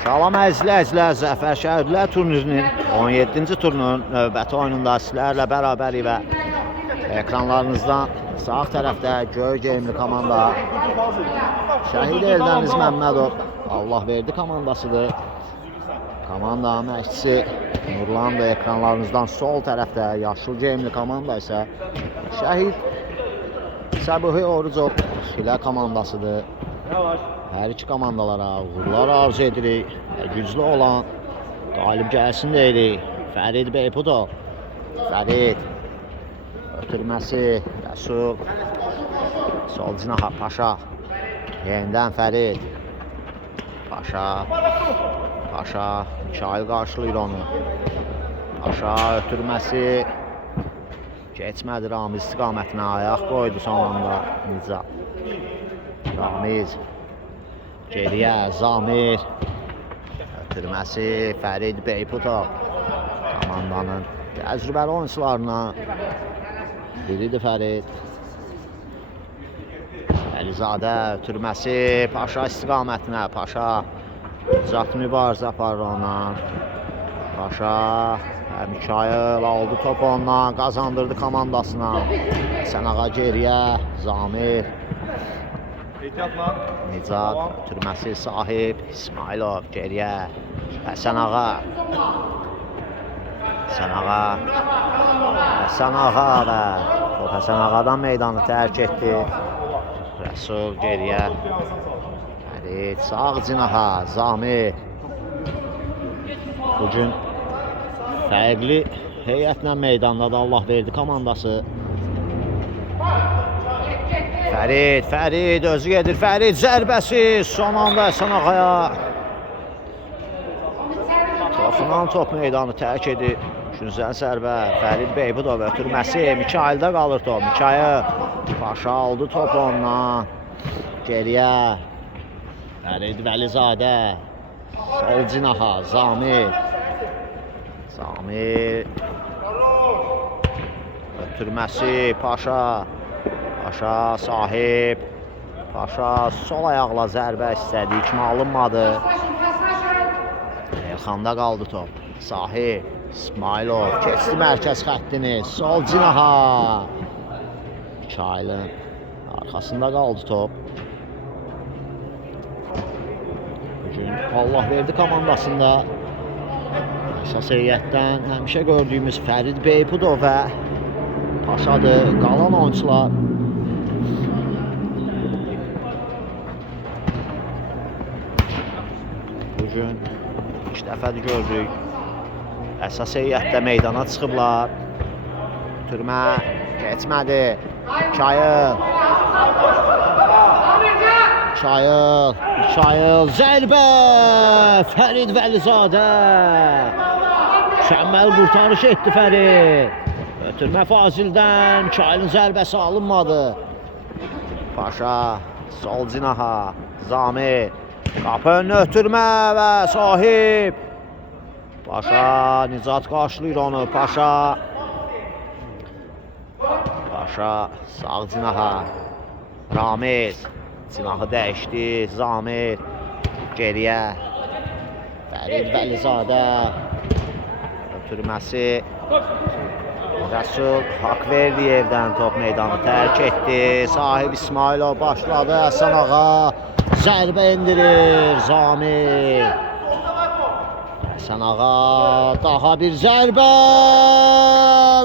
Salam əzizlər, Zəfər Şəhidlər turnirinin 17-ci turunun növbəti oyununda sizlərlə bərabərik və ekranlarınızdan sağ tərəfdə göy geyimli komanda Şəhid Eldəniz Məmmədov Allahverdi komandasıdır. Komanda məşqçisi Nurlan da ekranlarınızdan sol tərəfdə, yaşıl geyimli komanda isə Şəhid Səbuhi Orucov Xilə komandasıdır. Hər iki komandalara uğurlar arzu edirik. Güclü olan qalib gəlsin deyirik. Fərid Beypudov. Fərid ötürməsi Rəsul. Sol cinaha Paşa. Yenidən Fərid. Paşa. Paşa Mikail qarşılayır onu. Paşa ötürməsi keçmədi Ramiz istiqamətinə, ayaq qoydu son anda Nicat. Ramiz geriyə Zamir ötürməsi Fərid Beypudov komandanın təcrübəli oyuncularından biridir Fərid. Əlizadə ötürməsi Paşa istiqamətinə, Paşa Nicat mübarizə aparır ondan. Paşa Mikail aldı topu ondan, qazandırdı komandasına. Sənağa geriyə Zamir. Nicat ötürməsi Sahib İsmailov geriyə Həsən Ağa. Həsən Ağa və top Həsən Ağadan meydanı tərk etdi. Rəsul geriyə Fərid sağ cinaha Zamir. Bugün fərqli heyətlə meydandadır Allahverdi komandası. Fərid özü gedir. Fərid zərbəsi son anda Həsən Ağaya. Topunan top meydanı tərk edir. Güzel zərbə. Fərid Beypudov ötürməsi. Mikaildə qalır top. Mikail. Paşa aldı top ondan. Geriyə. Fərid Vəlizadə. Sol cinaha Zamir. Zamir. Ötürməsi Paşa. Paşa Sahib. Paşa sol ayaqla zərbə istədi. İkmə alınmadı. Elxanda qaldı top. Sahib. İsmailov keçdi mərkəz xəttini. Sol cinaha. Mikailin arxasında qaldı top. Bugün Allahverdi komandasında əsas heyətdən həmişə gördüyümüz Fərid Beypudov və Paşadır. Qalan oyuncular bugün ilk dəfədir gördük. Əsas heyətdə meydana çıxıblar. Türmə keçmədi. Mikail zərbə. Fərid Vəlizadə mükəmməl qurtarış etdi Fərid. Ötürmə Fazildən Mikailin zərbəsi alınmadı. Paşa sol cinaha Zamir. Qapı önünə ötürmə və Sahib. Paşa Nicat qarşılayır onu. Paşa sağ cinaha Ramiz. Cinahı dəyişdi. Zamir geriyə. Fərid Vəlizadə ötürməsi Rəsul Haqverdiyevdən top meydanı tərk etdi. Sahib İsmailov başladı. Həsən Ağa zərbə endirir. Zamir. Həsən Ağa daha bir zərbə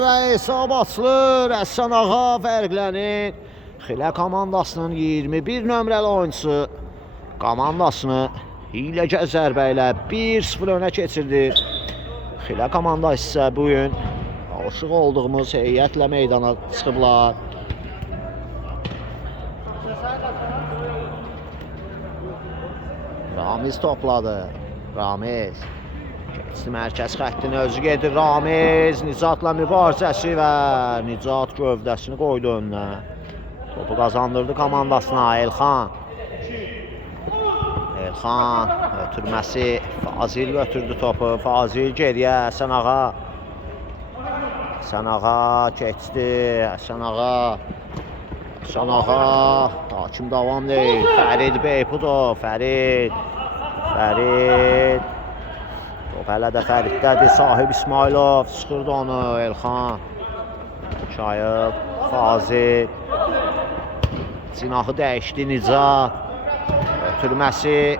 və hesab açılır. Həsən Ağa fərqlənir. Xilə komandasının 21 nömrəli oyuncusu komandasını hiləgər zərbə ilə 1-0 önə keçirdi. Xilə komandası isə bugün alışıq olduğumuz heyətlə meydana çıxıblar. Ramiz topladı. Ramiz keçdi mərkəz xəttini, özü gedir. Ramiz Nicatla mübarizəsi və Nicat gövdəsini qoydu önünə. Topu qazandırdı komandasına Elxan. Elxan ötürməsi Fazil götürdü topu. Fazil geriyə Həsən Ağa. Həsən Ağa keçdi. Həsən Ağa. Hakim davam deyil. Fərid Beypudov. Fərid Top hələ də Fəriddədir. Sahib İsmailov çıxırdı onu. Elxan. Çayıb. Fazil. Cinahı dəyişdi Nicat. Ötürməsi.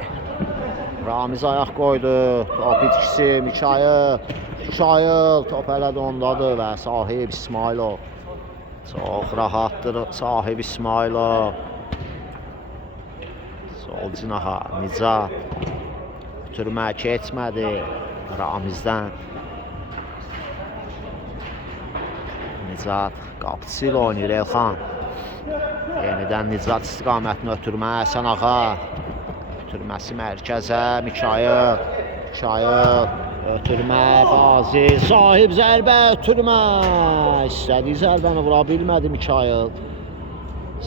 Ramiz ayaq qoydu. Top itkisi Mikayıl. Mikayıl. Top hələ də ondadır və sahib İsmailov. Çox rahatdır sahib İsmailov. Sol cinaha Nicat. Ötürmə keçmədi Ramizdən. Nicat qapısı ilə oynayır Elxan. Yenidən Nicat istiqamətini ötürmə Həsən ağa. Ötürməsi mərkəzə Mikayıl. Mikayıl. Ötürmə Fazil. Sahib zərbə ötürmə. İstədiyi zərbəni vura bilmədi Mikayıl.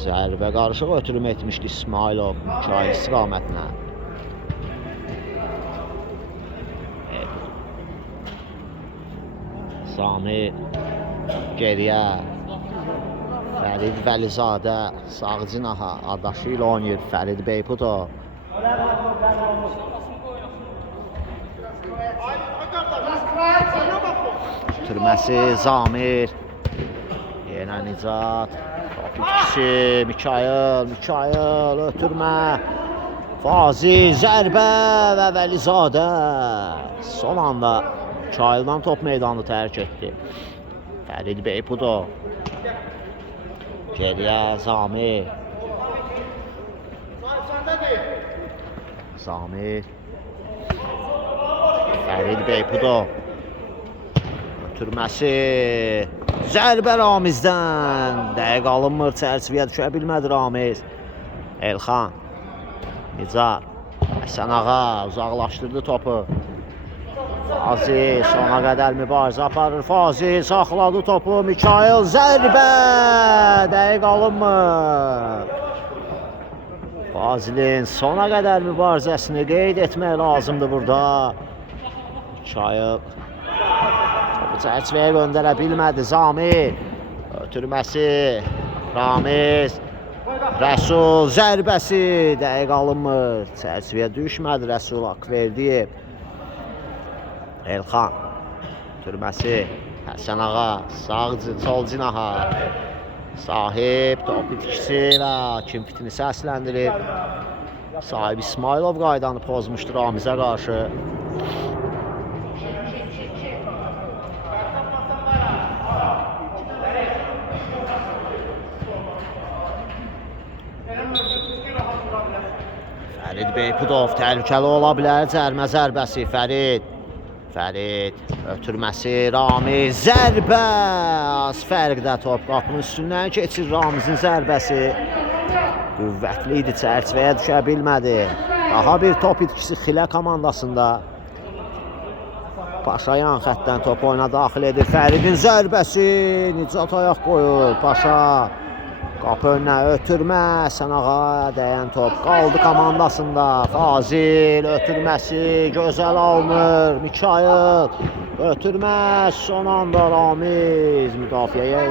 Zərbə qarışıq ötürmə etmişdi İsmailov Mikayıl istiqamətinə. Sami geriyə. Fərid Vəlizadə sağ cinaha adaşı ilə oynayır Fərid Beypudov. Ötürməsi Zamir. Yenə Nicat. Top itkisi Mikayıl. Mikayıl ötürmə. Fazil zərbə və Vəlizadə. Son anda Mikayıldan top meydanı tərk etdi. Fərid Beypudov. Geriyə Zamir. Zamir. Fərid Beypudov. Ötürməsi. Zərbə Ramizdən. Dəqiq alınmır, çərçivəyə düşə bilmədi Ramiz. Elxan. Nicat. Həsən ağa uzaqlaşdırdı topu. Fazil sona qədər mübarizə aparır. Fazil saxladı topu. Mikayıl zərbə. Dəqiq alınmır. Fazilin sona qədər mübarizəsini qeyd etmək lazımdır burada. Mikayıl topu çərçivəyə göndərə bilmədi. Zamir. Ötürməsi. Ramiz. Rəsul zərbəsi. Dəqiq alınmır. Çərçivəyə düşmədi Rəsul Akverdiyev. Elxan. Ötürməsi. Həsən ağa. Sol cinaha. Sahib top itkisi və hakim fitini səsləndirir. Sahib İsmailov qaydanı pozmuşdur Ramizə qarşı. Fərid Beypudov təhlükəli ola bilər. Cərmə zərbəsi Fərid. Fərid ötürməsi Ramiz. Zərbə. Az fərqdə top qapının üstündən keçir Ramizin zərbəsi. Qüvvətli idi, çərçivəyə düşə bilmədi. Daha bir top itkisi Xilə komandasında. Paşa yan xəttdən top oyuna daxil edir. Fəridin zərbəsi. Nicat ayaq qoyur. Paşa. Qapı önünə ötürmə. Həsən ağa dəyən top qaldı komandasında. Fazil ötürməsi gözəl alınır. Mikayıl ötürmə. Son anda Ramiz müdafiəyə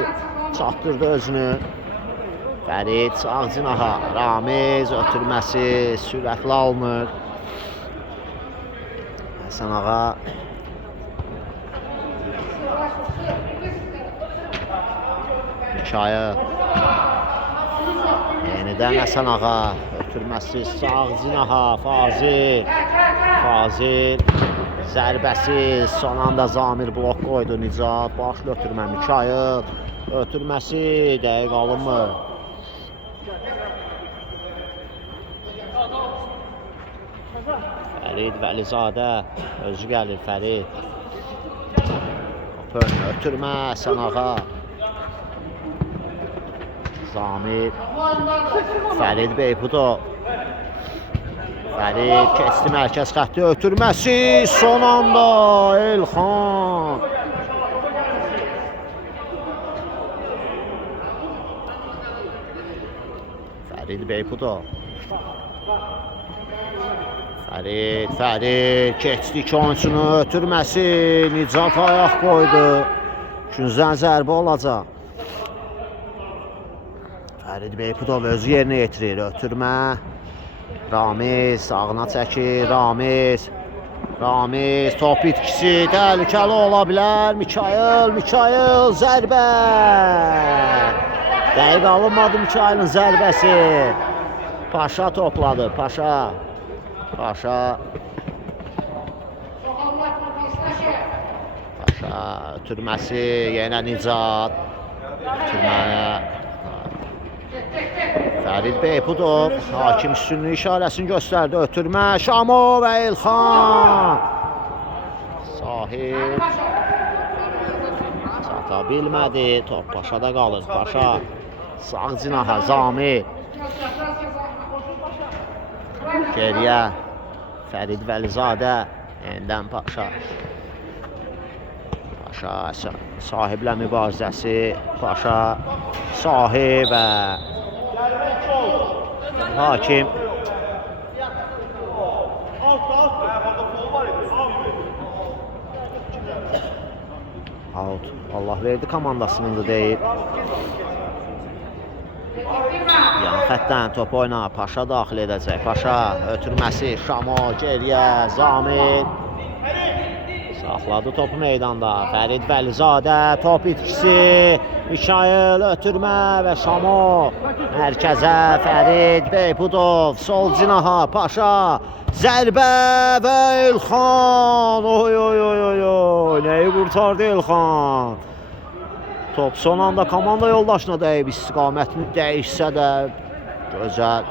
çatdırdı özünü. Fərid sağ cinaha. Ramiz ötürməsi sürətli alınır. Həsən ağa. Mikayıl. Yenidən Həsən ağa. Ötürməsi sağ cinaha. Fazil. Fazil. Zərbəsi. Son anda Zamir blok qoydu. Nicat. Başlı ötürmə. Mikayıl. Ötürməsi. Dəqiq alınmır. Fərid Vəlizadə. Özü gəlir Fərid. Ötürmə Həsən ağa. Zamir. Fərid Beypudov. Fərid keçdi mərkəz xətti. Ötürməsi. Son anda Elxan. Fərid Beypudov. Fərid keçdi iki oyunçunu. Ötürməsi. Nicat ayaq qoydu. Üçüncüdən zərbə olacaq. Fərid Beypudov özü yerinə yetirir. Ötürmə. Ramiz sağına çəkir. Ramiz. Ramiz top itkisi təhlükəli ola bilər. Mikail zərbə. Dəqiq alınmadı Mikailin zərbəsi. Paşa topladı. Paşa ötürməsi, yenə Nicat. Ötürməyə Fərid Beypudov hakim üstünlüyü işarəsini göstərdi. Ötürmə Şamo və İlxan. Sahib çata bilmədi. Top Paşada qalır. Paşa sağ cinaha Zami. Geriyə Fərid Vəlizadə. Yenidən Paşa. Sahiblə mübarizəsi. Paşa Sahib və hakim. Out. Allah verdi komandasının da deyil. Yan xətdən top oyna. Paşa daxil edəcək. Paşa ötürməsi. Şamo geriyə. Zamir. Saxladı topu meydanda. Fərid Vəlizadə top itkisi. Mikail ötürmə və Şamo. Mərkəzə Fərid Beypudov. Sol cinaha Paşa. Zərbə və İlxan. Oy. Nəyi qurtardı İlxan. Top son anda komanda yoldaşına dəyib. İstiqamətini dəyişsə də gözəl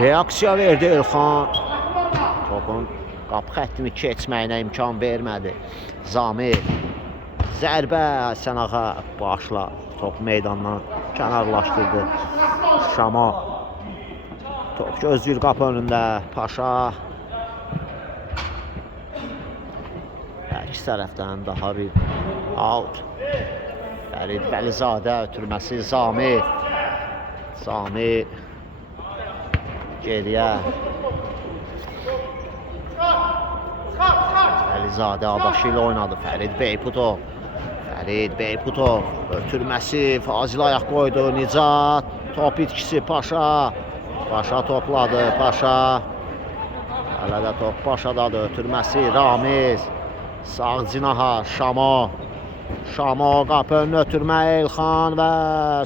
reaksiya verdi İlxan. Topun qapı xəttini keçməyinə imkan vermədi. Zamir. Zərbə Sənağa başla. Top meydandan kənarlaşdırdı. Şamo. Top gözləyir qapı önündə. Paşa. Hər iki tərəfdən daha bir out. Fərid Vəlizadə ötürməsi Zamir. Zamir. Geriyə. Vəlizadə adaşı ilə oynadı. Fərid Beypudov. Ötürməsi. Fazil ayaq qoydu. Nicat. Top itkisi Paşa. Paşa topladı. Paşa. Hələ də top Paşadadır. Ötürməsi Ramiz. Sağ cinaha Şamo. Şamo qapı önünə ötürmə İlxan və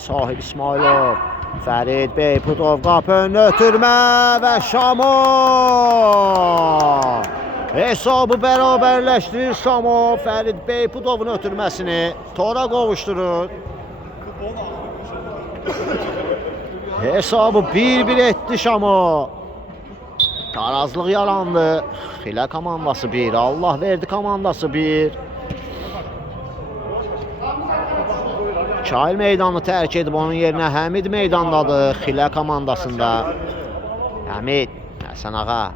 Sahib İsmailov. Fərid Beypudov qapı önünə ötürmə və Şamo. Hesabı bərabərləşdirir Şamo. Fərid Beypudovun ötürməsini tora qovuşdurur. Hesabı 1-1 etdi Şamo. Tarazlıq yarandı. Xilə komandası 1. Allah verdi komandası 1. Çayıl meydanını tərk edib onun yerinə Həmid meydandadır. Xilə komandasında. Həmid. Həsən ağa.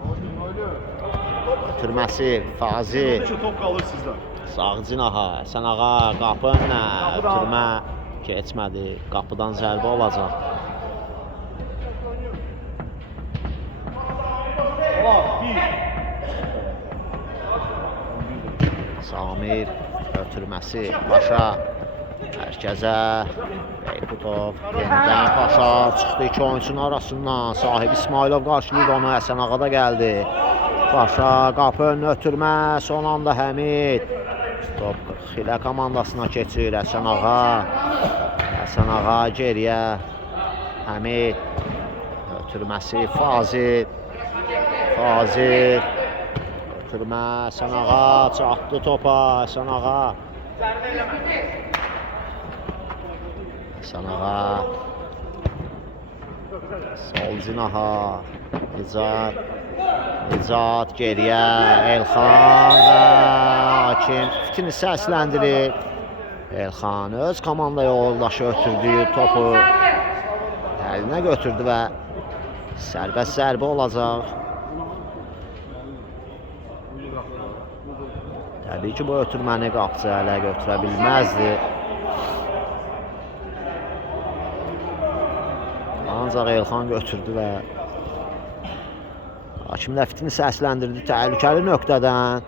Ötürməsi Fazil. Sağ cinaha Həsən ağa. Qapı önünə. Ötürmə keçmədi. Qapıdan zərbə olacaq. Samir ötürməsi Paşa. Mərkəzə Beypudov. Yenidən Paşa çıxdı iki oyunçunun arasından. Sahib İsmailov qarşılayır onu. Həsən ağa da gəldi. Paşa qapı önünə ötürmə. Son anda Həmid. Top Xilə komandasına keçir. Həsən ağa geriyə. Həmid. Ötürməsi Fazil. Ötürmə Həsən ağa. Çatdı topa Həsən ağa. Həsən ağa. Sol cinaha Nicat geriyə Elxan və hakim fitini səsləndirir. Elxan öz komanda yoldaşı ötürdüyü topu əlinə götürdü və sərbəst zərbə olacaq. Təbii ki, bu ötürməni qapıcı hələ götürə bilməzdi. Ancaq Elxan götürdü və hakim də fitini səsləndirdi təhlükəli nöqtədən.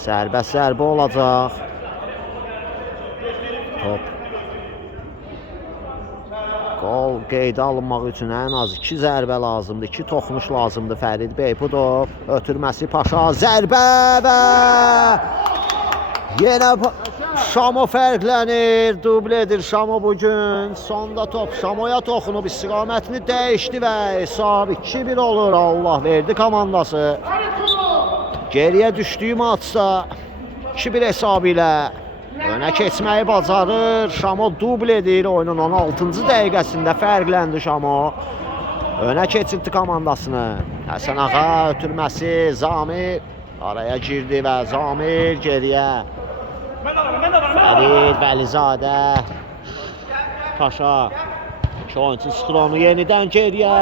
Sərbəst zərbə olacaq. Top Gol qeydə alınmaq üçün ən az 2 zərbə lazımdır, 2 toxunuş lazımdır. Fərid Beypudov ötürməsi Paşa, zərbə və yenə Şamo fərqlənir, dubledir Şamo bugün. Sonda top Şamoya toxunub istiqamətini dəyişdi və hesab 2-1 olur. Allah verdi komandası. Geriyə düşdüyü maçda 2-1 hesabı ilə önə keçməyi bacarır. Şamo dubledir. Oyunun 16-cı dəqiqəsində fərqləndi Şamo. Önə keçirdi komandasını. Həsən Ağa ötürməsi, Zamir araya girdi və Zamir geriyə. Fərid Vəlizadə, Paşa, 2 oyuncu sıxır onu yenidən geriyə.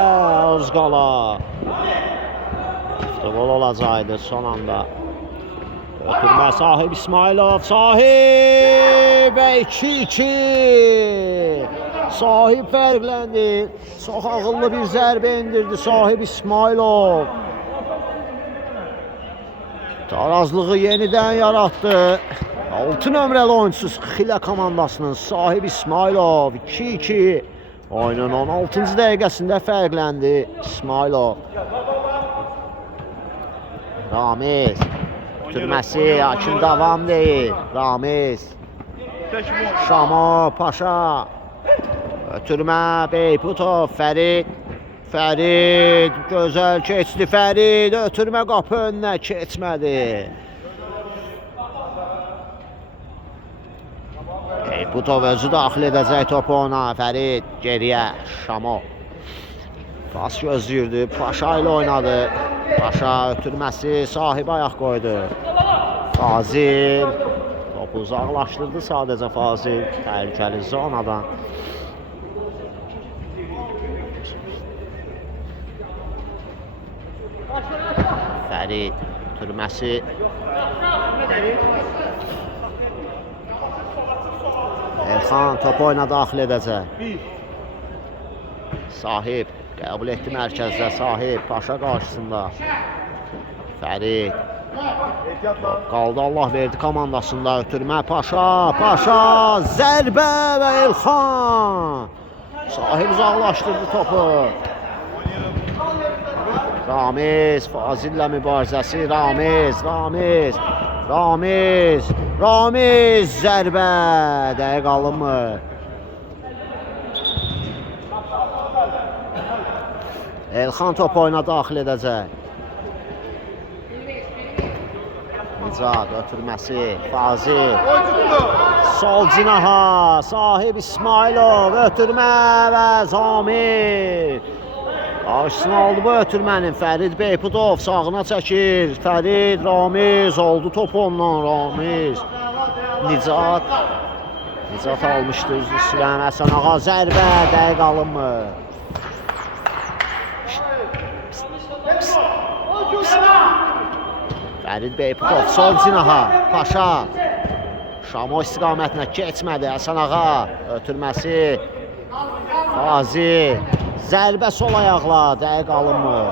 Özqala. Gol olacaqdı son anda. Ötürmə Sahib İsmailov, Sahib və 2-2. Sahib fərqləndi. Çox ağıllı bir zərbə indirdi Sahib İsmailov. Tarazlığı yenidən yaratdı. 6 nömrəli oyuncusu Xilə komandasının Sahib İsmailov 2-2. Oyunun 16-cı dəqiqəsində fərqləndi İsmailov. Ramiz ötürməsi, hakim davam deyil. Ramiz, Şamo, Paşa, ötürmə Beyputov, Fərid. Fərid gözəl keçdi. Fərid ötürmə qapı önünə keçmədi. Beyputov özü daxil edəcək topu ona. Fərid geriyə. Şamo pas gözləyirdi. Paşa ilə oynadı. Paşa ötürməsi, Sahib ayaq qoydu. Fazil topu uzaqlaşdırdı sadəcə Fazil. Təhlükəli zonadan. Fərid ötürməsi. Elxan topu oyuna daxil edəcək. Sahib qəbul etdi mərkəzdə. Sahib Paşa qarşısında. Fərid qaldı, Allah verdi komandasında. Ötürmə Paşa, Paşa zərbə və Elxan. Sahib uzaqlaşdırdı topu. Ramiz, Fazillə mübarizəsi. Ramiz zərbə. Dəqiq alınmır. Elxan topu oyuna daxil edəcək. Nicad ötürməsi, Fazil. Sol cinaha, Sahib İsmailov ötürmə və Zamir. Qarşısına aldı bu ötürmənin. Fərid Beypudov sağına çəkir. Fərid, Ramiz oldu topu ondan. Ramiz, Nicad almışdı üzü silən. Həsən Ağa zərbə, dəqiq alınmır. Fərid Beypudov sol cinaha, Paşa. Şamo istiqamətinə keçmədi. Həsən Ağa ötürməsi. Fazil zərbə sol ayaqla, dəqiq alınmır.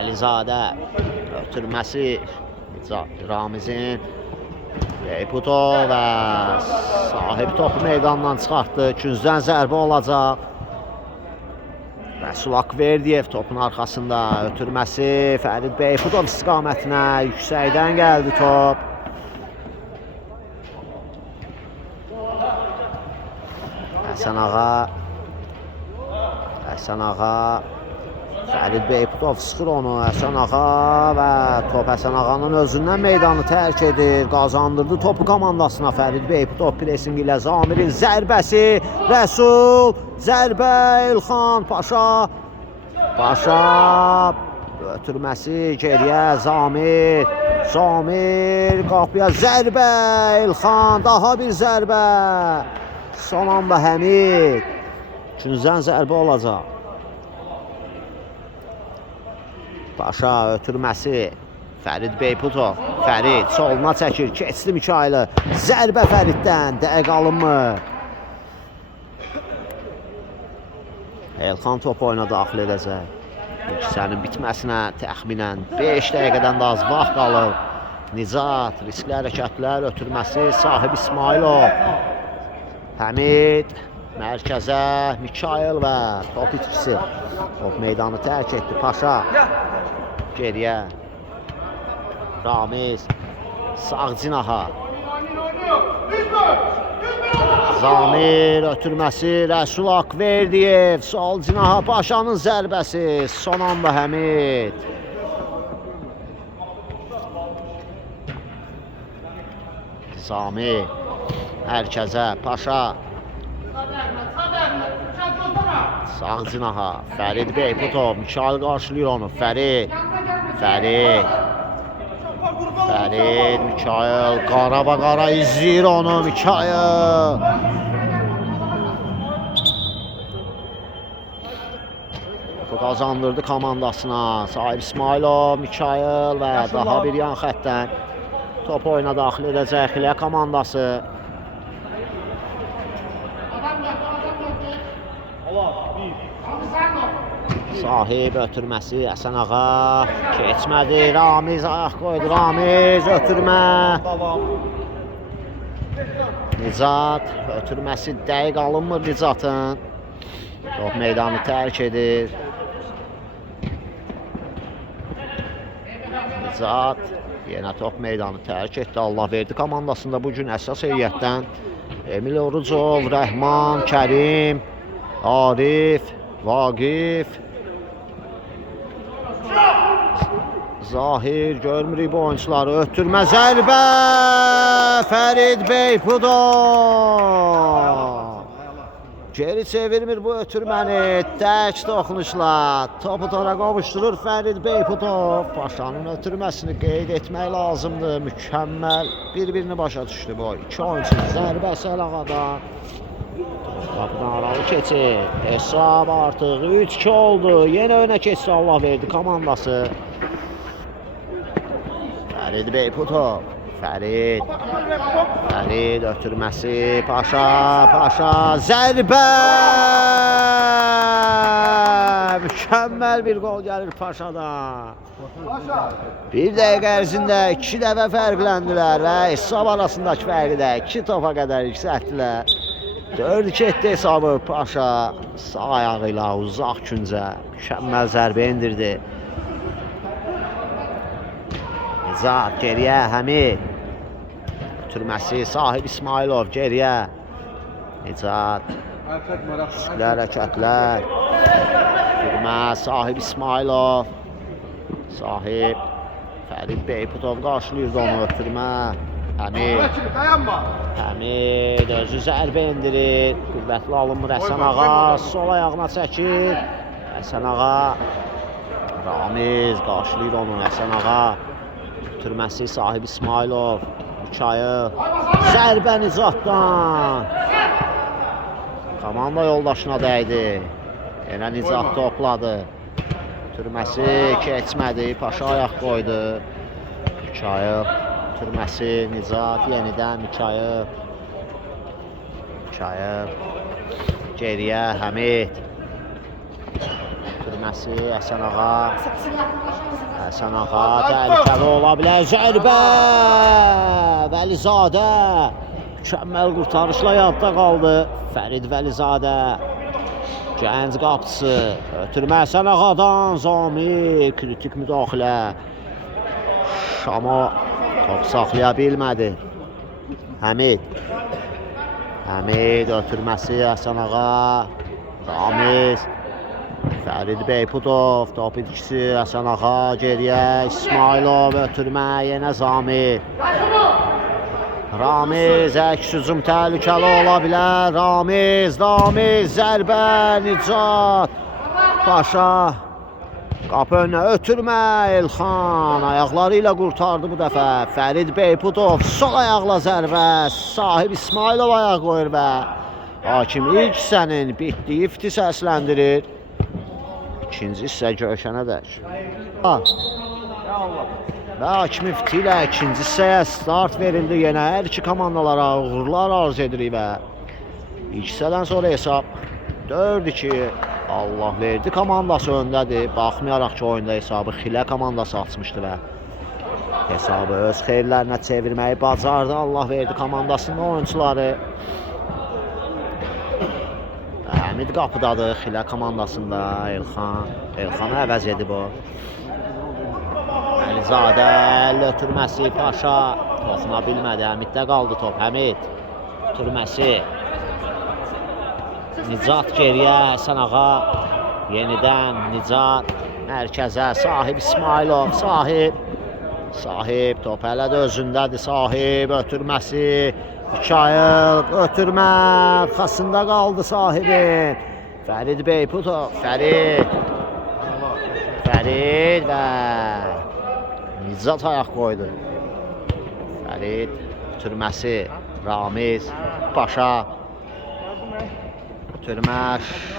Əlizadə ötürməsi. Ramizin. Beypudov və Sahib topu meydandan çıxartdı. Küncdən zərbə olacaq. Rəsul Akverdiyev topun arxasında. Ötürməsi Fərid Beypudov istiqamətinə. Yüksəkdən gəldi top. Həsən Ağa. Fərid Beypudov sıxır onu. Həsən Ağa və top Həsən Ağanın özündən meydanı tərk edir. Qazandırdı topu komandasına. Fərid Beypudov presingi ilə Zamirin zərbəsi. Rəsul zərbə. Elxan Paşa. Ötürməsi geriyə. Zamir qapıya zərbə. Elxan daha bir zərbə. Son anda Həmid. Küncdən zərbə olacaq. Paşa ötürməsi. Fərid Beypudov. Fərid soluna çəkir. Keçdi Mikaylı. Zərbə Fəriddən. Dəqiq alınmır. Elxan topu oyuna daxil edəcək. Hissənin bitməsinə təxminən 5 dəqiqədən də az vaxt qalır. Nizat, riskli hərəkətlər, ötürməsi, Sahib İsmailov. Həmid, mərkəzə, Mikail və top itkisi. Top meydanı tərk etdi, Paşa. Geriyə. Ramiz, sağ cinaha. Zamir, ötürməsi, Rəsul Akverdiyev, sol cinaha, Paşanın zərbəsi, son anda Həmid. Zamir, mərkəzə, Paşa. Sağ cinaha, Fərid Beyputov, Mikail qarşılayır onu, Fərid, Mikail, qara izləyir onu, Mikail. Topu qazandırdı komandasına, Sahib İsmailov, Mikail və daha bir yan xəttdən top oyuna daxil edəcək Xilyə komandası. Sahib ötürməsi, Həsən ağa keçmədi, Ramiz ayaq qoydu, Ramiz ötürmə. Nizat, ötürməsi dəqiq alınmır Nizatın. Top meydanı tərk edir. Nizat yenə top meydanı tərk etdi. Allahverdi komandasında bugün əsas heyətdən Emil Orucov, Rəhman, Kərim, Arif, Vaqif, Zahir, görmürük bu oyuncuları. Ötürmə, zərbə, Fərid Beyputov. Geri çevirmir bu ötürməni, tək toxunuşla topu tora qovuşturur Fərid Beyputov. Paşanın ötürməsini qeyd etmək lazımdır. Mükəmməl bir-birini başa düşdü bu iki oyuncu. Zərbə Səlağadan. Qapıdan aralı keçir. Hesab artıq 3-2 oldu. Yenə önə keçsə Allahverdi komandası. Fərid Beyputov. Fərid ötürməsi, Paşa, zərbə! Mükəmməl bir gol gəlir Paşadan. Bir dəqiqə ərzində 2 dəfə fərqləndilər və hesab arasındakı fərqi də 2 topa qədər yüksəltdilər. 4-2 etdi hesabı Paşa, sağ ayağı ilə uzaq küncə mükəmməl zərbə indirdi. Nizat geriyə, Həmid. Ötürməsi, Sahib İsmailov geriyə. Nizat. Riskli hərəkətlər. Ötürmə, Sahib İsmailov. Sahib. Fərid Beyputov qarşılayırdı onu, ötürmə. Həmid özü zərbə indirir. Qüvvətli alınmır Həsən ağa. Sol ayağına çəkir. Həsən ağa. Ramiz qarşılayır onu, Həsən ağa. Ötürməsi, Sahib İsmailov. Mikail. Zərbə Nizatdan. Komanda yoldaşına dəydi. Yenə Nizat topladı. Ötürməsi keçmədi. Paşa ayaq qoydu. Mikail. Ötürməsi, Nizat yenidən Mikail. Geriyə, Həmid. Ötürməsi, Həsən ağa. Həsən ağa təhlükəli ola bilər. Zərbə! Vəlizadə. Mükəmməl qurtarışla yadda qaldı. Fərid Vəlizadə. Gənc qapısı. Ötürmə Həsən ağadan. Zamir. Kritik müdaxilə. Şamo top saxlaya bilmədi. Həmid ötürməsi, Həsən ağa. Ramiz. Fərid Beyputov, top itkisi, Həsən ağa geriyə. İsmailov ötürmə, yenə Zamir. Ramiz, əks hücum təhlükəli ola bilər. Ramiz, zərbə, Nicat. Paşa. Qapı önünə ötürmə, Elxan ayaqları ilə qurtardı bu dəfə. Fərid Beyputov sol ayaqla zərbə, Sahib İsmailov ayaq qoyur və hakim ilk hissənin bitdiyi fiti səsləndirir. İkinci hissə görüşənədək. Və hakimin fiti ilə ikinci hissəyə start verildi. Yenə hər iki komandalara uğurlar arzu edirik və ilk hissədən sonra hesab 4-2 Allahverdi komandası öndədir. Baxmayaraq ki, oyunda hesabı Xilyə komandası açmışdı və Hesabı öz xeyirlərinə çevirməyi bacardı. Allah verdi komandasının oyuncuları. Həmid qapıdadır Xilə komandasında. Elxanı əvəz edib o. Əlizadə ötürməsi Paşa. Toxuna bilmədi. Həmiddə qaldı top. Həmid ötürməsi. Nicat geriyə. Həsən ağa. Yenidən Nicat. Mərkəzə. Sahib İsmailov. Sahib top hələ də özündədir. Sahib ötürməsi. Mikayıl ötürmə. Arxasında qaldı sahibin. Fərid Beyputov. Fərid və Nicat ayaq qoydu. Fərid ötürməsi. Ramiz Paşa. Ötürmə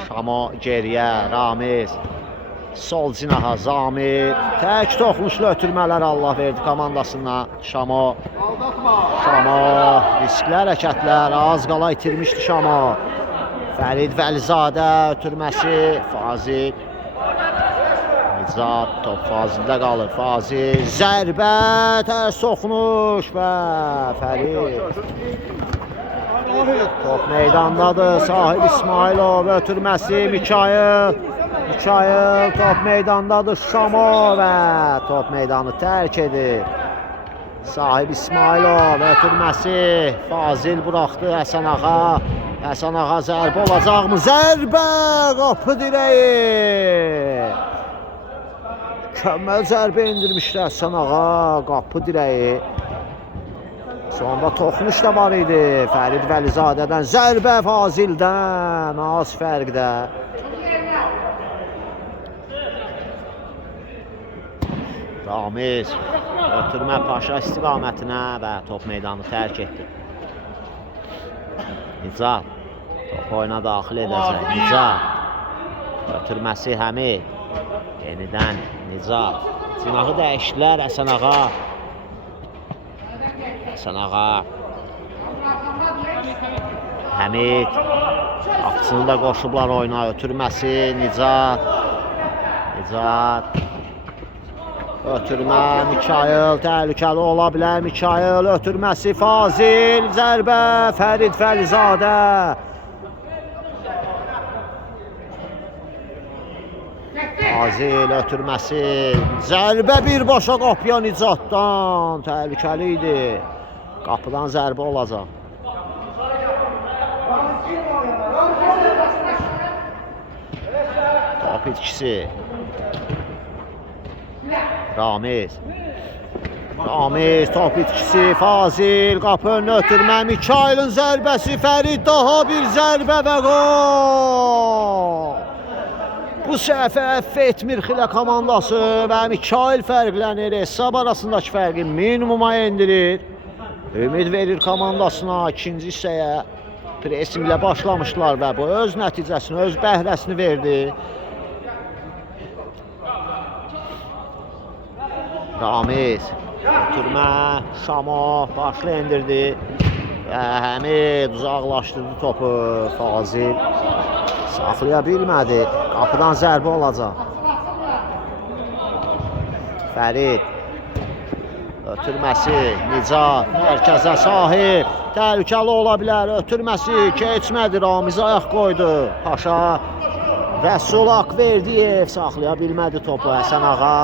Şamo geriyə. Ramiz. Sol cinaha Zamir. Tək toxunuşlu ötürmələr Allah verdi komandasına. Şamo. Riskli hərəkətlər. Az qala itirmişdi Şamo. Fərid Vəlizadə ötürməsi. Fazil. Nicat top Fazildə qalır. Fazil. Zərbə. Tərs toxunuş və Fərid. Top meydandadır. Sahib İsmailov ötürməsi. Mikayıl top meydandadır. Şamo və top meydanı tərk edir. Sahib İsmailov ötürməsi. Fazil buraxdı Həsən ağa. Həsən ağa zərbə olacaqmı? Zərbə! Qapı dirəyi. Mükəmməl zərbə indirmişdi Həsən ağa. Qapı dirəyi. Sonda toxunuş da var idi. Fərid Vəlizadədən zərbə Fazildən. Az fərqdə. Ramiz ötürmə Paşa istiqamətinə və top meydanı tərk etdi. Nicat top oyuna daxil edəcək. Nicat ötürməsi Həmid. Yenidən Nicat. Cinağı dəyişdilər Həsən ağa. Həmid. Qapısını da qoşublar oyuna. Ötürməsi Nicat. Ötürmə Mikayıl. Təhlükəli ola bilər Mikayıl. Ötürməsi Fazil. Zərbə Fərid Vəlizadə. Fazil ötürməsi. Zərbə birbaşa qapıya Nicatdan. Təhlükəli idi. Qapıdan zərbə olacaq. Top itkisi. Ramiz top itkisi. Fazil qapı önünə ötürmə. Mikayılın zərbəsi. Fərid daha bir zərbə və qol. Bu səfə əff etmir Xilə komandası və Mikayıl fərqlənir. Hesab arasındakı fərqi minimuma endirir. Ümid verir komandasına ikinci hissəyə. Presinqlə başlamışlar və bu öz nəticəsini, öz bəhrəsini verdi. Ramiz ötürmə. Şamo başla endirdi. Və Həmid uzaqlaşdırdı topu. Fazil saxlaya bilmədi. Qapıdan zərbə olacaq. Fərid ötürməsi. Nicat mərkəzə Sahib. Təhlükəli ola bilər. Ötürməsi keçmədi. Ramiz ayaq qoydu. Paşa. Rəsul Akverdiyev saxlaya bilmədi topu. Həsən ağa.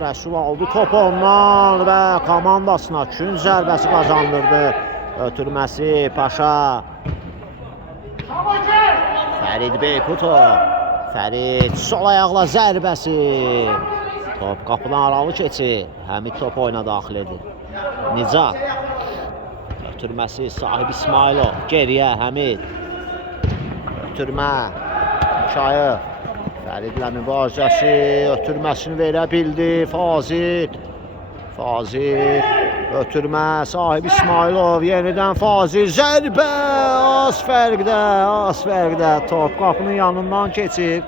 Rəsul aldı topu ondan və komandasına gün zərbəsi qazandırdı. Ötürməsi Paşa. Fərid Beyputov. Fərid sol ayaqla zərbəsi. Top qapıdan aralı keçir. Həmid top oyuna daxil edir. Nicat. Ötürməsi Sahib İsmailov. Geriyə Həmid. Ötürmə. Mikayıl. Fəridlə mübarizəsi. Ötürməsini verə bildi. Fazil. Ötürmə. Sahib İsmailov. Yenidən Fazil. Zərbə. Az fərqdə. Top qapının yanından keçir.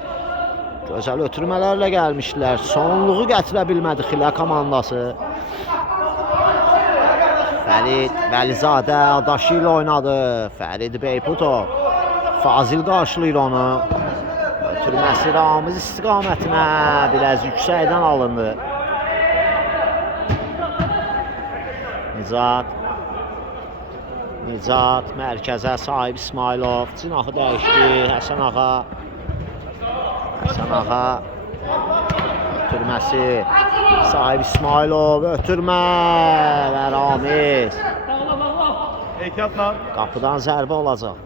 Gözəl ötürmələrlə gəlmişdilər. Sonluğu gətirə bilmədi Xilə komandası. Fərid Vəlizadə adaşı ilə oynadı. Fərid Beyputov. Fazil qarşılayır onu. Ötürməsi Ramiz istiqamətinə biraz yüksəkdən alındı. Nicat mərkəzə sahib İsmailov. Cinahı dəyişdi. Həsən Ağa. Ötürməsi. Sahib İsmailov. Ötürmə. Və Ramiz. Qapıdan zərbə olacaq.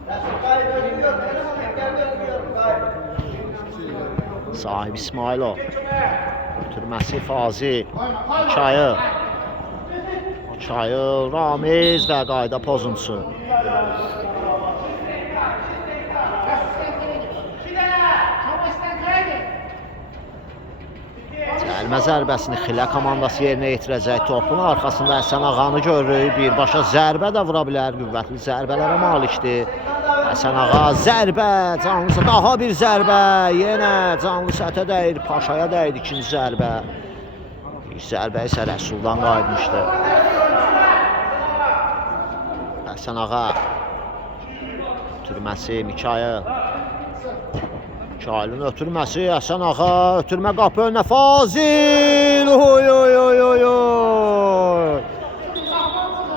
Sahib İsmailov. Ötürməsi Fazil. Çayıl, Ramiz və qayda pozuntusu. Cəlmə zərbəsini Xilə komandası yerinə yetirəcək. Topun arxasında Həsən Ağanı görürük. Birbaşa zərbə də vura bilər. Qüvvətli zərbələrə malikdir. Həsən Ağa zərbə, canlı daha bir zərbə. Yenə canlı sətə dəyir, Paşaya dəydi ikinci zərbə. İlk zərbə isə Rəsuldan qayıtmışdı. Həsən Ağa. Ötürməsi Mikayıl. Mikayılın ötürməsi Həsən Ağa. Ötürmə qapı önünə Fazil.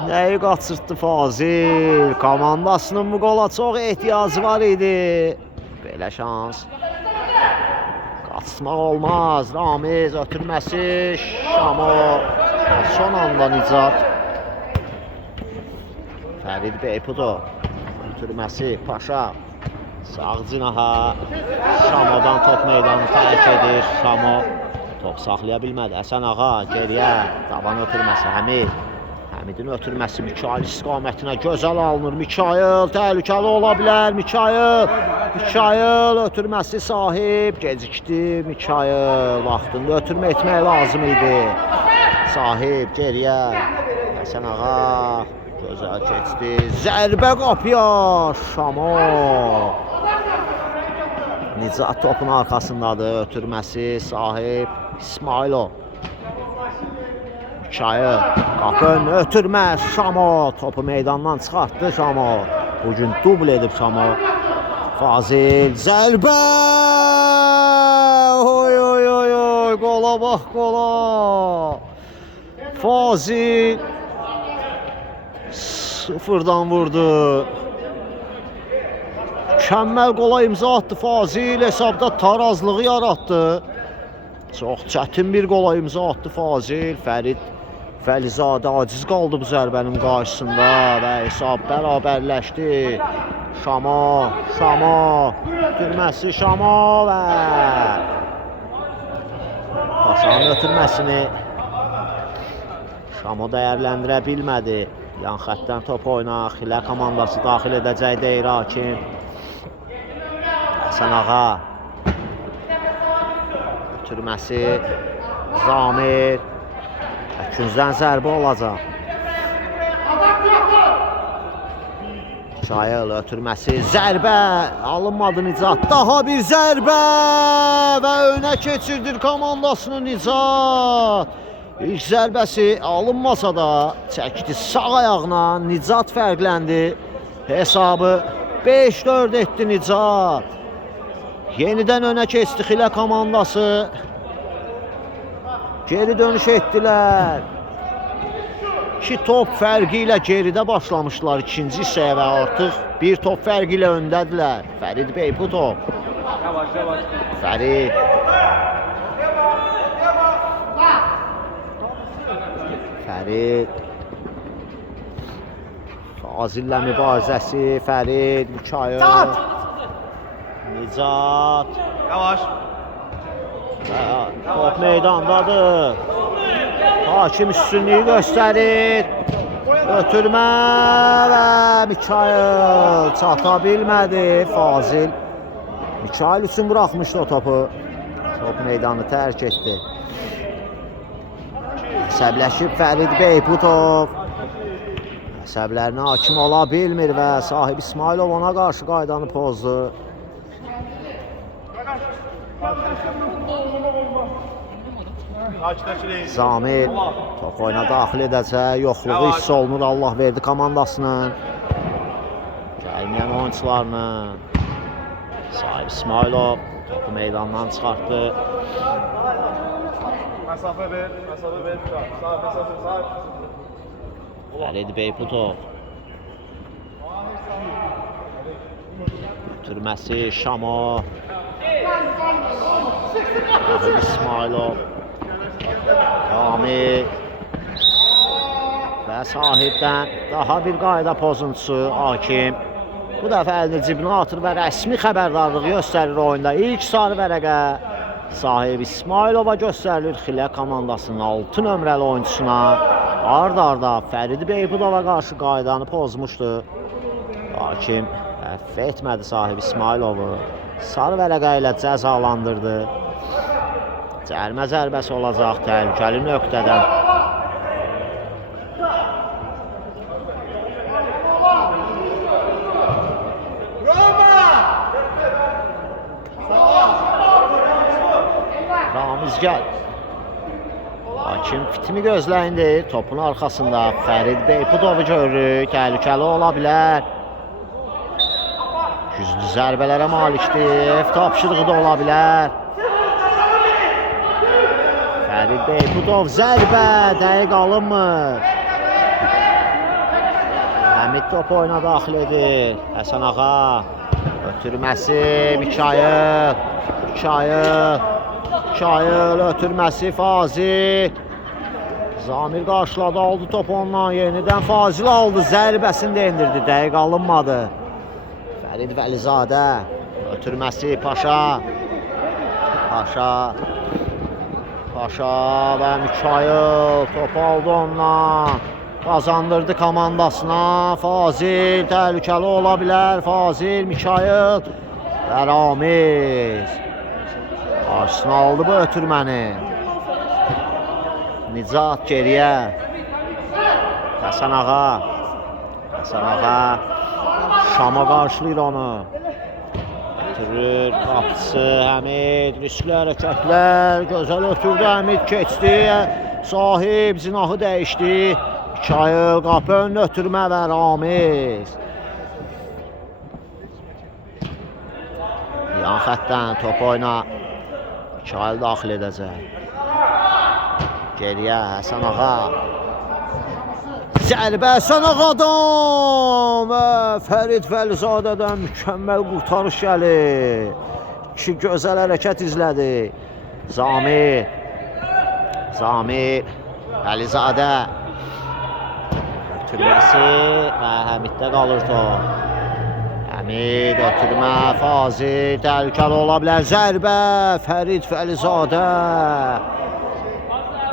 Nəyi qaçırtdı Fazil? Komandasının bu qola çox ehtiyacı var idi. Belə şans. Qaçırtmaq olmaz. Ramiz ötürməsi Şamo. Son anda Nicat. Fərid Beypudov. Ötürməsi Paşa. Sağ cinaha. Şamodan top meydanı tərk edir. Şamo top saxlaya bilmədi. Həsən Ağa geriyə. Davan ötürməsi Həmidin ötürməsi Mikayıl istiqamətinə gözəl alınır. Mikayıl təhlükəli ola bilər. Mikayıl ötürməsi Sahib gecikdi. Mikayıl vaxtında ötürmə etmək lazım idi. Sahib geriyə. Həsən Ağa gözəl keçdi. Zərbə qapıya. Şamo. Nicat topun arxasındadır. Ötürməsi Sahib İsmailov. Mikayıl qapı önünə ötürmə Şamo. Topu meydandan çıxartdı Şamo. Bugün dubl edib Şamo. Fazil zərbə. Qola bax qola. Fazil sıfırdan vurdu. Mükəmməl qola imza atdı Fazil. Hesabda tarazlığı yaratdı. Çox çətin bir qola imza atdı Fazil. Fərid Vəlizadə aciz qaldı bu zərbənin qarşısında və hesab bərabərləşdi. Şamo. Ötürməsi Şamo və Paşanın ötürməsini Şamo dəyərləndirə bilmədi. Yan xəttdən top oynaq. Xilə komandası daxil edəcək deyir hakim. Həsən Ağa. Ötürməsi Zamir. Küncdən zərbə olacaq. Çayıl ötürməsi zərbə. Alınmadı Nicat. Daha bir zərbə və önə keçirdir komandasını Nicat. İlk zərbəsi alınmasa da çəkdi sağ ayağına. Nicat fərqləndi. Hesabı 5-4 etdi Nicat. Yenidən önə keçdi Xilə komandası. Geri dönüş etdilər. 2 top fərqi ilə geridə başlamışlar ikinci hissəyə və artıq bir top fərqi ilə öndədirlər. Fərid Beypudov. Fərid. Fazillə mübarizəsi. Fərid, Mikayıl. Nicat. Yavaş. Top meydandadır. Hakim üstünlüyü göstərir. Ötürmə və Mikayıl çata bilmədi. Fazil Mikayıl üçün buraxmışdı o topu. Top meydanı tərk etdi. Əsəbləşib Fərid Beypudov. Əsəblərinə hakim ola bilmir və sahib İsmailov ona qarşı qaydanı pozdu. Zamir top oyuna daxil edəcək. Yoxluğu hiss olunur Allah verdi komandasının. Gəlməyən oyuncularının. Sahib İsmailov topu meydandan çıxartdı. Məsafə ver. Fərid Beyputov. Ötürməsi Şamo. Rahib İsmailov. Rami. Və sahibdən daha bir qayda pozuntusu Hakim. Bu dəfə əlini cibinə atır və rəsmi xəbərdarlıq göstərir oyunda. İlk sarı vərəqə sahib İsmailova göstərilir Xilya komandasının 6 nömrəli oyuncusuna. Ard-arda Fərid Beyputova qarşı qaydanı pozmuşdu. Hakim əfv etmədi sahib İsmailovu. Sarı vərəqə ilə cəzalandırdı. Cərimə zərbəsi olacaq təhlükəli nöqtədən. Ramiz gəl. Hakim fitimi gözləyindir. Topun arxasında Fərid Beyputovu görürük. Təhlükəli ola bilər. Güclü zərbələrə malikdir. Tapşırığı da ola bilər. Fərid Beyputov zərbə. Dəqiq alınmır. Həmid top oyuna daxil edir. Həsən Ağa. Ötürməsi Mikayıl. Mikayıl ötürməsi Fazil. Zamir qarşıladı, aldı top ondan. Yenidən Fazil aldı. Zərbəsini də indirdi. Dəqiq alınmadı. Fərid Vəlizadə. Ötürməsi Paşa. Paşa və Mikayıl. Top aldı ondan. Qazandırdı komandasına. Fazil təhlükəli ola bilər. Fazil, Mikayıl və Ramiz. Qarşısına aldı bu ötürməni. Nicat geriyə. Həsən Ağa. Şama qarşılayır onu. Ötürür qapısı Həmid. Riskli hərəkətlər. Gözəl ötürdü Həmid, keçdi. Sahib zinahı dəyişdi. Mikayıl qapı önünə ötürmə və Ramiz. Yan xəttdən top oyna. Mikayıl daxil edəcək. Geriyə Həsən Ağa. Zərbə Həsən Ağadan və Fərid Vəlizadədən mükəmməl qurtarış gəlir. İki gözəl hərəkət izlədi. Zamir. Vəlizadə. Ötürməsi və Həmiddə qalır top. Həmid ötürmə, Fazil təhlükəli ola bilər. Zərbə Fərid Vəlizadə.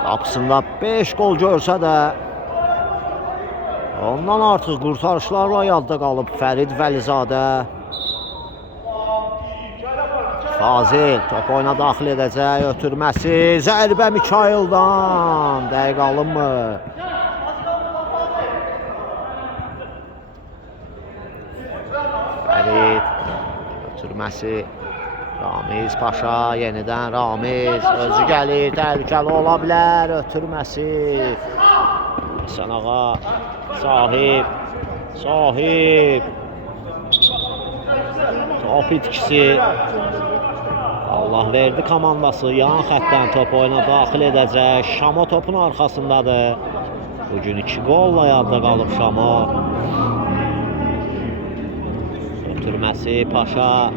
Qapısında 5 qol görsə də ondan artıq qurtarışlarla yadda qalıb Fərid Vəlizadə. Fazil top oyuna daxil edəcək. Ötürməsi zərbə Mikayıldan. Dəqiq alınmır. Fərid ötürməsi Ramiz Paşa, yenidən Ramiz özü gəlir, təhlükəli ola bilər. Ötürməsi Həsən Ağa. Sahib top itkisi. Allah verdi komandası yan xəttdən top oyuna daxil edəcək. Şamo topun arxasındadır. Bugün 2 qolla yadda qalıb Şamo. Ötürməsi Paşa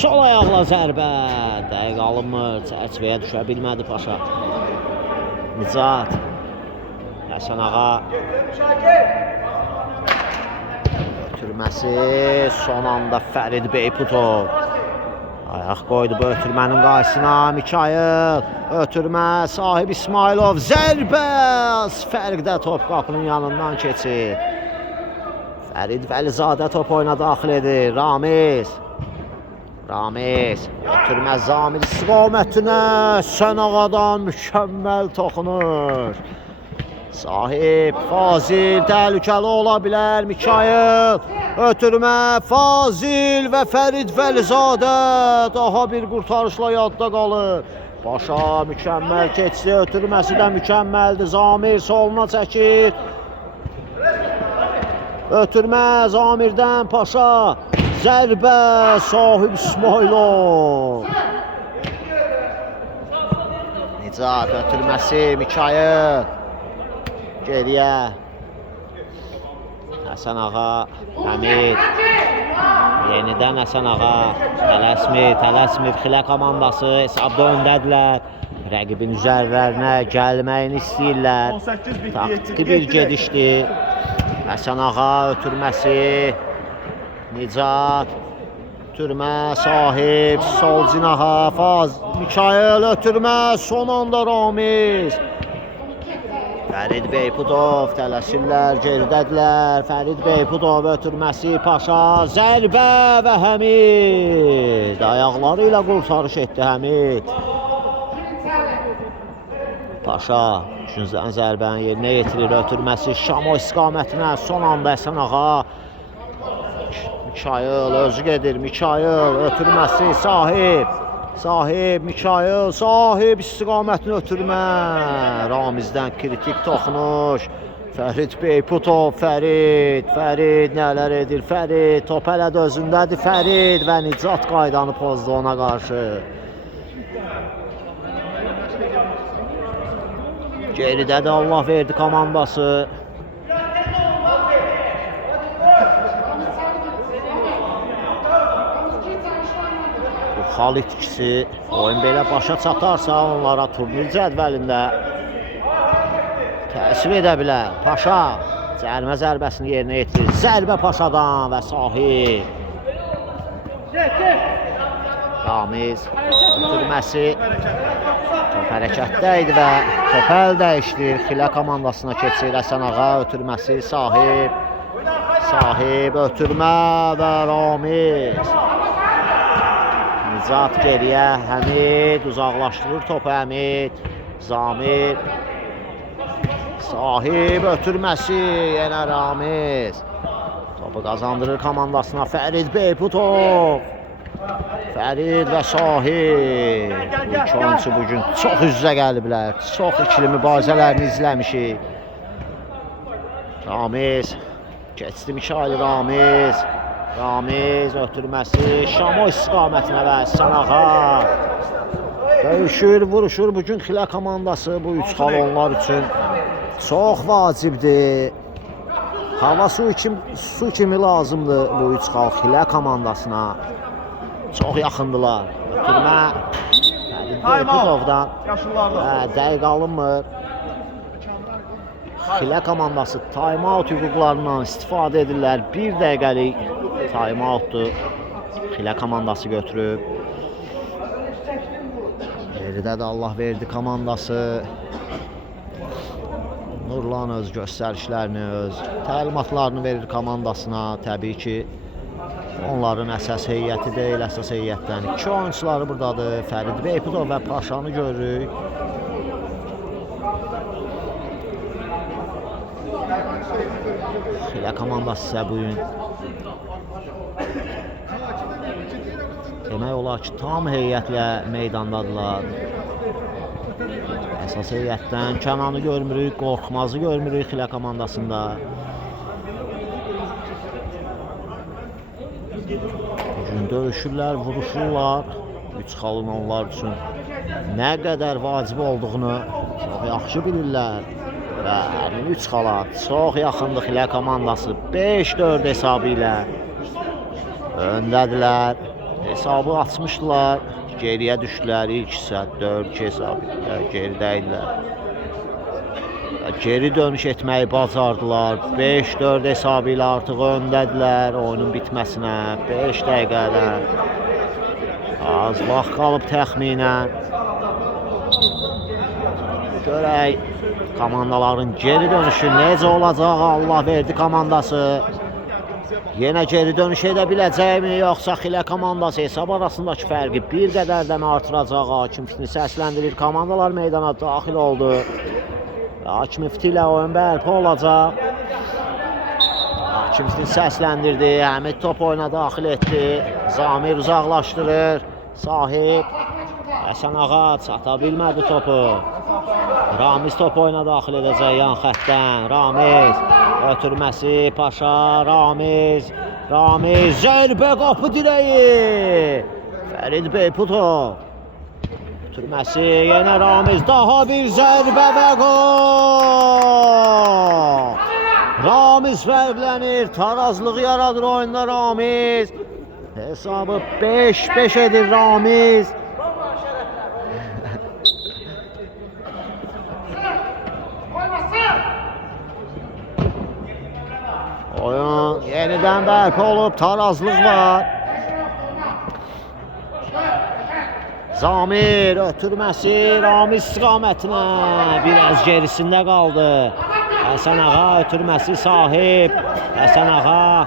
sol ayaqla zərbə. Dəqiq alınmır. Çərçivəyə düşə bilmədi Paşa. Nicat. Həsən Ağa. Ötürməsi son anda Fərid Beyputov. Ayaq qoydu bu ötürmənin qarşısına. Mikayıl. Ötürmə sahib İsmailov. Zərbə. Az fərqdə top qapının yanından keçir. Fərid Vəlizadə top oyuna daxil edir. Ramiz. Ötürmə Zamir istiqamətinə. Həsən Ağadan mükəmməl toxunur. Sahib Fazil təhlükəli ola bilər. Mikayıl. Ötürmə Fazil və Fərid Vəlizadə daha bir qurtarışla yadda qalır. Paşa mükəmməl keçdi. Ötürməsi də mükəmməldir. Zamir soluna çəkir. Ötürmə Zamirdən Paşa. Zərbə sahib İsmailov. Nicat ötürməsi Mikayıl. geriyə. Həsən Ağa, Həmid. Yenidən Həsən Ağa. Tələsmir. Xilə komandası hesabda öndədirlər. Rəqibin üzərlərinə gəlməyini istəyirlər. Taktiki bir gedişdir. Həsən Ağa ötürməsi. Nicat. Ötürmə sahib. Sol cinaha. Faz. Mikail ötürmə. Son anda Ramiz. Fərid Beypudov tələsirlər, geridədirlər. Fərid Beypudov ötürməsi, Paşa, zərbə və Həmid. Ayaqları ilə qurtarış etdi Həmid. Paşa, üçüncüdən zərbəni yerinə yetirir, ötürməsi Şamo istiqamətinə. Son anda Həsən Ağa. Mikail özü gedir, Mikail ötürməsi, Sahib, Mikail, Sahib istiqamətini ötürmə. Ramizdən kritik toxunuş. Fərid Beyputov, Fərid nələr edir, Fərid top elədə özündədir, Fərid və Nicat qaydanı pozdu ona qarşı. Geridədir Allah verdi komandası. Xalit ikisi oyun belə başa çatarsa onlara turnir cədvəlində təsir edə bilər. Paşa cərimə zərbəsini yerinə yetirir. Zərbə Paşadan və Sahib. Ramiz ötürməsi. Top hərəkətdə idi və top əl dəyişdir. Xilə komandasına keçir. Həsən Ağa ötürməsi. Sahib ötürmə və Ramiz. Nicat geriyə, Həmid uzaqlaşdırır topu Həmid. Zamir. Sahib ötürməsi, yenə Ramiz. Topu qazandırır komandasına Fərid Beyputov. Fərid və Sahib. İki oyuncu bugün çox üz-üzə gəliblər. Çox ikili mübarizələrini izləmişik. Ramiz. Keçdi Mikail Ramiz. Ramiz ötürməsi Şamo istiqamətinə və Həsən Ağa. Döyüşür, vuruşur bugün Xilə komandası. Bu üç xal onlar üçün çox vacibdir. Hava su kimi lazımdır bu üç xal Xilə komandasına. Çox yaxındılar. Ötürmə Beypudovdan dəqiq alınmır. Xilə komandası time-out hüquqlarından istifadə edirlər. Bir dəqiqəlik time-outdur. Xilə komandası götürüb. Geridə də Allah verdi komandası. Nurlan öz göstərişlərini, öz təlimatlarını verir komandasına. Təbii ki, onların əsas heyəti deyil, əsas heyətdən iki oyuncuları buradadır. Fərid Beypudov və Paşanı görürük. Xilə komandası isə bugün demək olar ki, tam heyətlə meydandadırlar. Əsas heyətdən Kənanı görmürük, Qorxmazı görmürük Xilə komandasında. Bugün döyüşürlər, vuruşurlar. Üç xalın onlar üçün nə qədər vacib olduğunu çox yaxşı bilirlər. Və həmin üç xala çox yaxındır Xilə komandası. 5-4 hesabı ilə öndədirlər. Hesabı açmışdılar. Geriyə düşdülər. İlk isə 4-2 hesabı ilə geridəydilər. Geri dönüş etməyi bacardılar. 5-4 hesabı ilə artıq öndədirlər oyunun bitməsinə. 5 dəqiqədən az vaxt qalıb təxminən. Görək komandaların geri dönüşü necə olacaq? Allah verdi komandası. Yenə geri dönüş edə biləcəkmi? Yoxsa Xilə komandası hesab arasındakı fərqi bir qədər də artıracaq? Hakim Fitini səsləndirir. Komandalar meydana daxil oldu. Hakim Fiti ilə oyun bərpa olacaq. Hakim Fitini səsləndirdi. Həmid top oyuna daxil etdi. Zamir uzaqlaşdırır. Sahib. Həsən Ağa çata bilmədi topu. Ramiz top oyuna daxil edəcək yan xəttdən. Ramiz ötürməsi Paşa. Ramiz zərbə qapı dirəyi. Fərid Beyputov Ötürməsi yenə Ramiz, daha bir zərbə və gol! Ramiz fərqlənir, tarazlığı yaradır oyunda Ramiz. Hesabı 5-5 edir Ramiz. Oyun yenidən bərpa olub, tarazlıq var. Zamir ötürməsi Ramiz istiqamətinə biraz gerisində qaldı. Həsən Ağa ötürməsi sahib. Həsən Ağa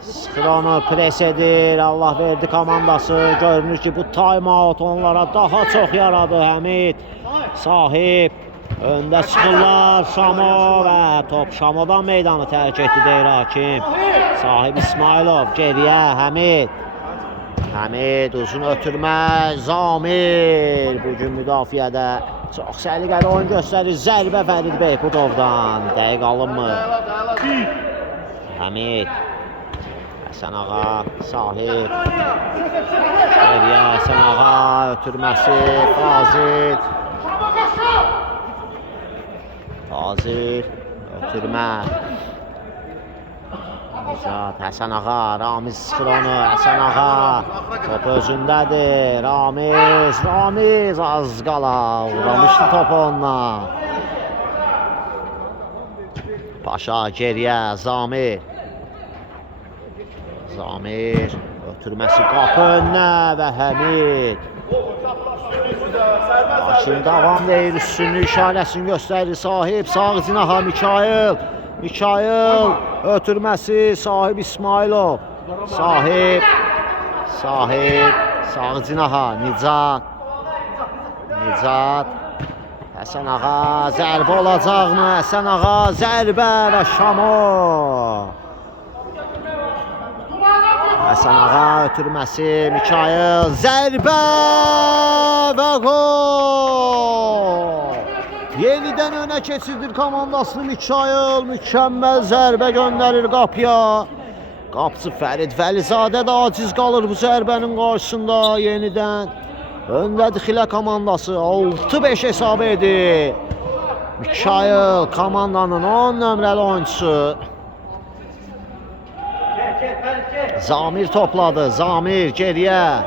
sıxır onu, pres edir. Allah verdi komandası. Görünür ki, bu time-out onlara daha çox yaradı. Həmid sahib. Öndə çıxırlar Şamo və top Şamodan meydanı tərk etdi deyir hakim. Sahib İsmailov geriyə Həmid. Həmid uzun ötürmə, Zamir bugün müdafiədə çox səliqəli oyun göstərir. Zərbə Fərid Beypudovdan, dəqiq alınmır. Həmid, Həsən Ağa, Sahib, geriyə Həsən Ağa ötürməsi, Fazil ötürmə. Nizat, Həsən Ağa, Ramiz sıxır onu, Həsən Ağa top özündədir, Ramiz az qala uğramışdı topu onunla. Paşa geriyə, Zamir ötürməsi qapı önünə və Həmid. Hakim davam deyir, üstünlük işarəsini göstərir sahib, sağ cinaha Mikail ötürməsi Sahib İsmailov. Sahib sağ cinaha Nicat. Həsən Ağa zərbə olacaqmı? Həsən Ağa zərbə və Şamo. Həsən Ağa ötürməsi Mikail, zərbə və gol! Yenidən önə keçirdir komandasını Mikail, mükəmməl zərbə göndərir qapıya. Qapıcı Fərid Vəlizadə də aciz qalır bu zərbənin qarşısında. Yenidən öndədir Xilə komandası, 6-5 hesab edir. Mikail komandanın 10 nömrəli oyuncusu. Zamir topladı, Zamir geriyə.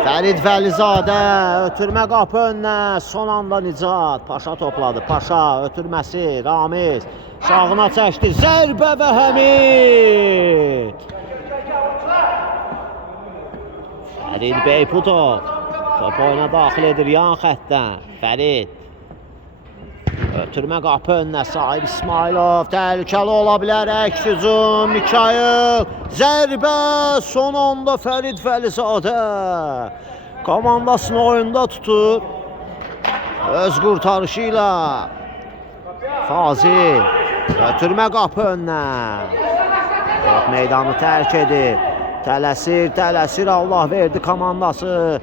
Fərid Vəlizadə ötürmə qapı önünə, son anda Nicat. Paşa topladı, Paşa ötürməsi Ramiz. Sağına çəkdi, zərbə və Həmid. Fərid Beypudov top oyuna daxil edir yan xəttdən. Fərid ötürmə qapı önünə, Sahib İsmailov. Təhlükəli ola bilər, əks hücum Mikail. Zərbə son anda Fərid Vəlizadə komandasını oyunda tutur. Öz qurtarışı ilə Fazil ötürmə qapı önünə. Top meydanı tərk edir. Tələsir Allah verdi komandası.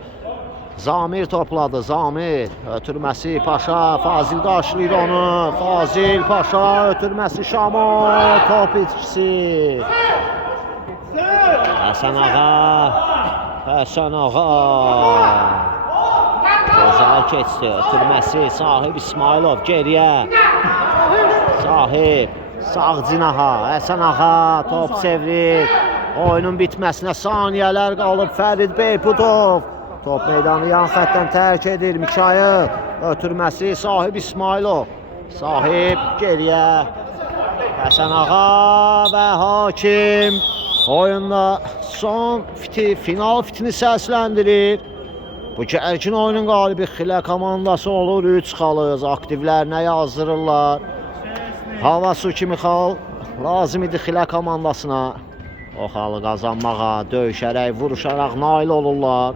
Zamir topladı, Zamir ötürməsi Paşa, Fazil qarşılayır onu. Fazil, Paşa ötürməsi Şamo, top itkisi. Həsən Ağa. Gözəl keçdi, ötürməsi Sahib İsmailov geriyə. Sahib, sağ cinaha, Həsən Ağa top çevirir. Oyunun bitməsinə saniyələr qalıb. Fərid Beypudov top meydanı yan xəttdən tərk edir. Mikail ötürməsi Sahib İsmailov. Sahib geriyə. Həsən Ağa və hakim oyunda son final fitini səsləndirir. Bu gərgin oyunun qalibi Xilə komandası olur. 3 xalız aktivlərinə yazdırırlar. Hava su kimi xal lazım idi Xilə komandasına. O xalı qazanmağa, döyüşərək, vuruşaraq nail olurlar.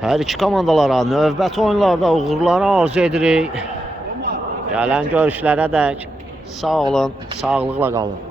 Hər iki komandalara növbəti oyunlarda uğurları arzu edirik. Gələn görüşlərə dək sağ olun, sağlıqla qalın.